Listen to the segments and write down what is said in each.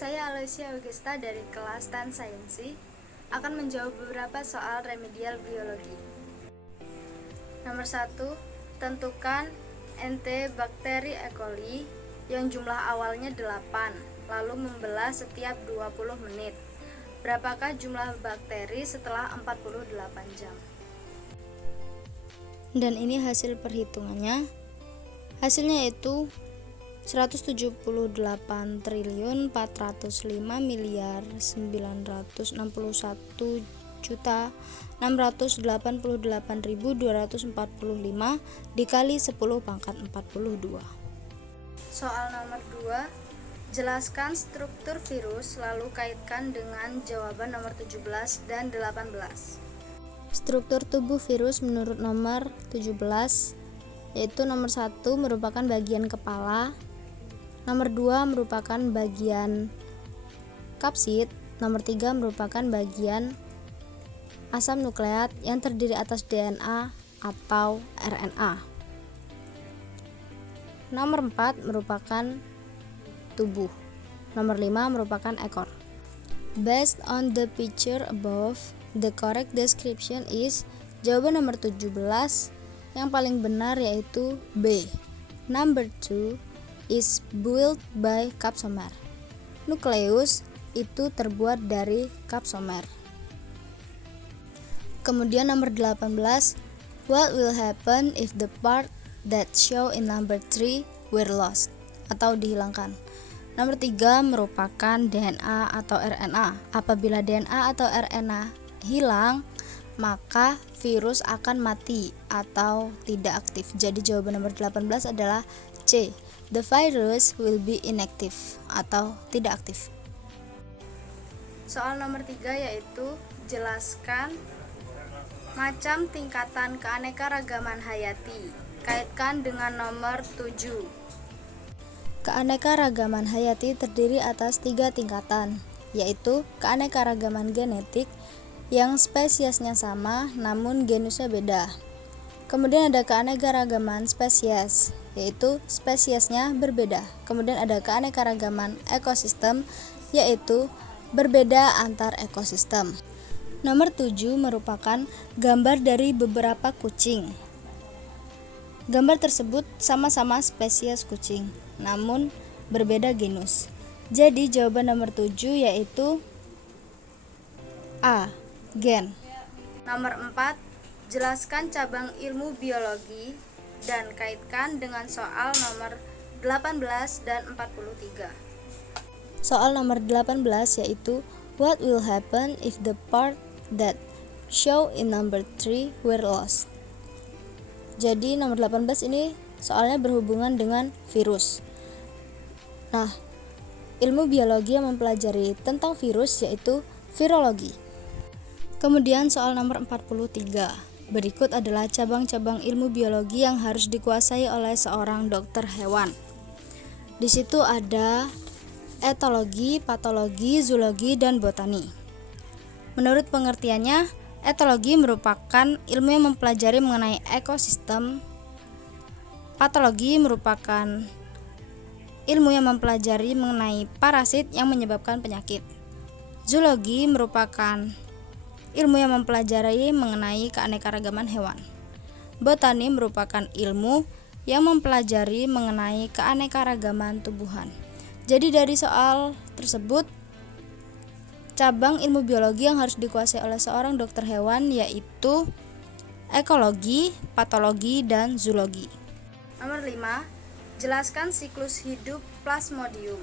Saya Alessia Augusta dari kelas Tan Sainsi akan menjawab beberapa soal remedial biologi. Nomor 1, tentukan ente bakteri E. coli yang jumlah awalnya 8, lalu membelah setiap 20 menit. Berapakah jumlah bakteri setelah 48 jam? Dan ini hasil perhitungannya. Hasilnya yaitu 178.451.688.245 dikali 10 pangkat 42. Soal nomor 2, jelaskan struktur virus lalu kaitkan dengan jawaban nomor 17 dan 18. Struktur tubuh virus menurut nomor 17 yaitu nomor 1 merupakan bagian kepala, nomor 2 merupakan bagian kapsid, nomor 3 merupakan bagian asam nukleat yang terdiri atas DNA atau RNA. Nomor 4 merupakan tubuh. Nomor 5 merupakan ekor. Based on the picture above, the correct description is, jawaban nomor 17 yang paling benar yaitu B. Number 2 is built by capsomer. Nukleus itu terbuat dari capsomer. Kemudian nomor 18, what will happen if the part that show in number 3 were lost atau dihilangkan? Nomor 3 merupakan DNA atau RNA. Apabila DNA atau RNA hilang, maka virus akan mati atau tidak aktif. Jadi jawaban nomor 18 adalah C. The virus will be inactive atau tidak aktif. Soal nomor 3 yaitu jelaskan macam tingkatan keanekaragaman hayati. Kaitkan dengan nomor 7. Keanekaragaman hayati terdiri atas 3 tingkatan, yaitu keanekaragaman genetik yang spesiesnya sama namun genusnya beda. Kemudian ada keanekaragaman spesies, yaitu spesiesnya berbeda. Kemudian ada keanekaragaman ekosistem, yaitu berbeda antar ekosistem. Nomor 7 merupakan gambar dari beberapa kucing. Gambar tersebut sama-sama spesies kucing, namun berbeda genus. Jadi jawaban nomor 7 yaitu A. Gen. Nomor 4, jelaskan cabang ilmu biologi dan kaitkan dengan soal nomor 18 dan 43. Soal nomor 18 yaitu what will happen if the part that show in number 3 were lost. Jadi nomor 18 ini soalnya berhubungan dengan virus. Nah, ilmu biologi yang mempelajari tentang virus yaitu virologi. Kemudian soal nomor 43. Berikut adalah cabang-cabang ilmu biologi yang harus dikuasai oleh seorang dokter hewan. Di situ ada etologi, patologi, zoologi, dan botani. Menurut pengertiannya, etologi merupakan ilmu yang mempelajari mengenai ekosistem. Patologi merupakan ilmu yang mempelajari mengenai parasit yang menyebabkan penyakit. Zoologi merupakan ilmu yang mempelajari mengenai keanekaragaman hewan. Botani merupakan ilmu yang mempelajari mengenai keanekaragaman tumbuhan. Jadi dari soal tersebut, cabang ilmu biologi yang harus dikuasai oleh seorang dokter hewan yaitu ekologi, patologi, dan zoologi. Nomor 5, jelaskan siklus hidup Plasmodium.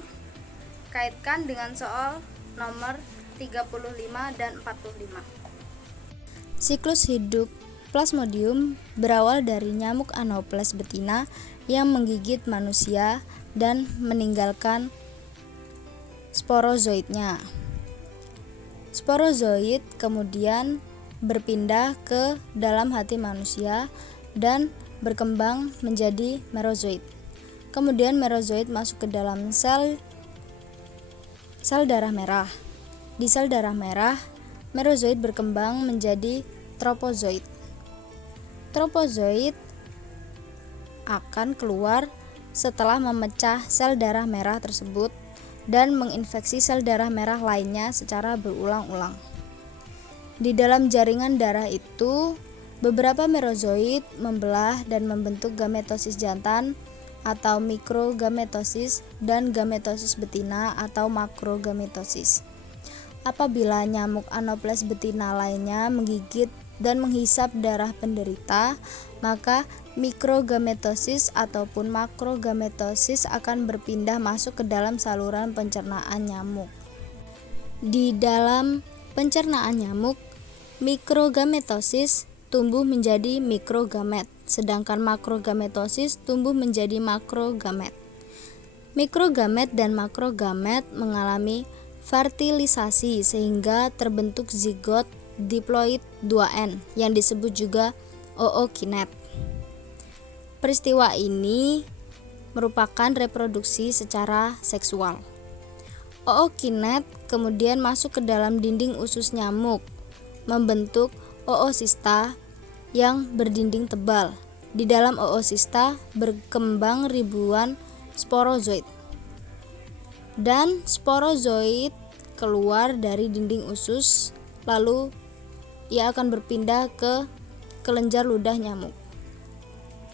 Kaitkan dengan soal nomor 35 dan 45. Siklus hidup Plasmodium berawal dari nyamuk Anopheles betina yang menggigit manusia dan meninggalkan sporozoidnya. Sporozoid kemudian berpindah ke dalam hati manusia dan berkembang menjadi merozoid. Kemudian merozoid masuk ke dalam sel darah merah. Di sel darah merah, merozoid berkembang menjadi tropozoid. Tropozoid akan keluar setelah memecah sel darah merah tersebut, dan menginfeksi sel darah merah lainnya secara berulang-ulang. Di dalam jaringan darah itu, beberapa merozoid membelah dan membentuk gametosis jantan atau mikrogametosis dan gametosis betina atau makrogametosis. Apabila nyamuk Anopheles betina lainnya menggigit dan menghisap darah penderita, maka mikrogametosis ataupun makrogametosis akan berpindah masuk ke dalam saluran pencernaan nyamuk. Di dalam pencernaan nyamuk, mikrogametosis tumbuh menjadi mikrogamet, sedangkan makrogametosis tumbuh menjadi makrogamet. Mikrogamet dan makrogamet mengalami fertilisasi sehingga terbentuk zigot diploid 2N yang disebut juga ookinet. Peristiwa ini merupakan reproduksi secara seksual. Ookinet kemudian masuk ke dalam dinding usus nyamuk, membentuk oosista yang berdinding tebal. Di dalam oosista berkembang ribuan sporozoid. Dan sporozoid keluar dari dinding usus, lalu ia akan berpindah ke kelenjar ludah nyamuk.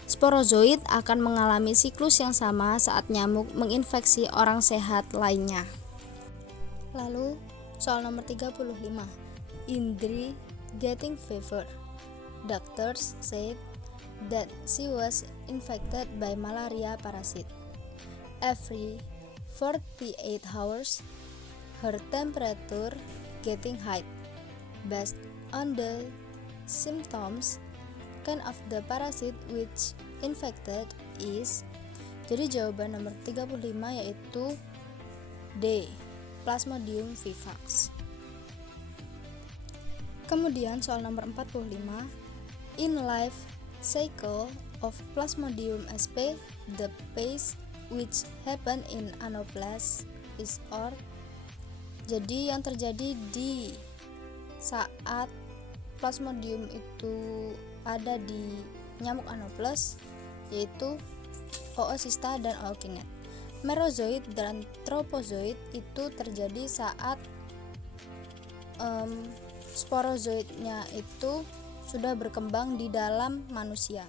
Sporozoid akan mengalami siklus yang sama saat nyamuk menginfeksi orang sehat lainnya. Lalu, soal nomor 35. Indri getting fever. Doctors said that she was infected by malaria parasite. Every 48 hours, her temperature getting high. Based on the symptoms, kind of the parasite which infected is. Jadi jawaban nomor 35 yaitu D, Plasmodium vivax. Kemudian soal nomor 45, in life cycle of Plasmodium sp, the phase which happen in Anopheles is or. Jadi yang terjadi di saat Plasmodium itu ada di nyamuk Anopheles yaitu oosista dan ookinet. Merozoid dan tropozoid itu terjadi saat sporozoidnya itu sudah berkembang di dalam manusia.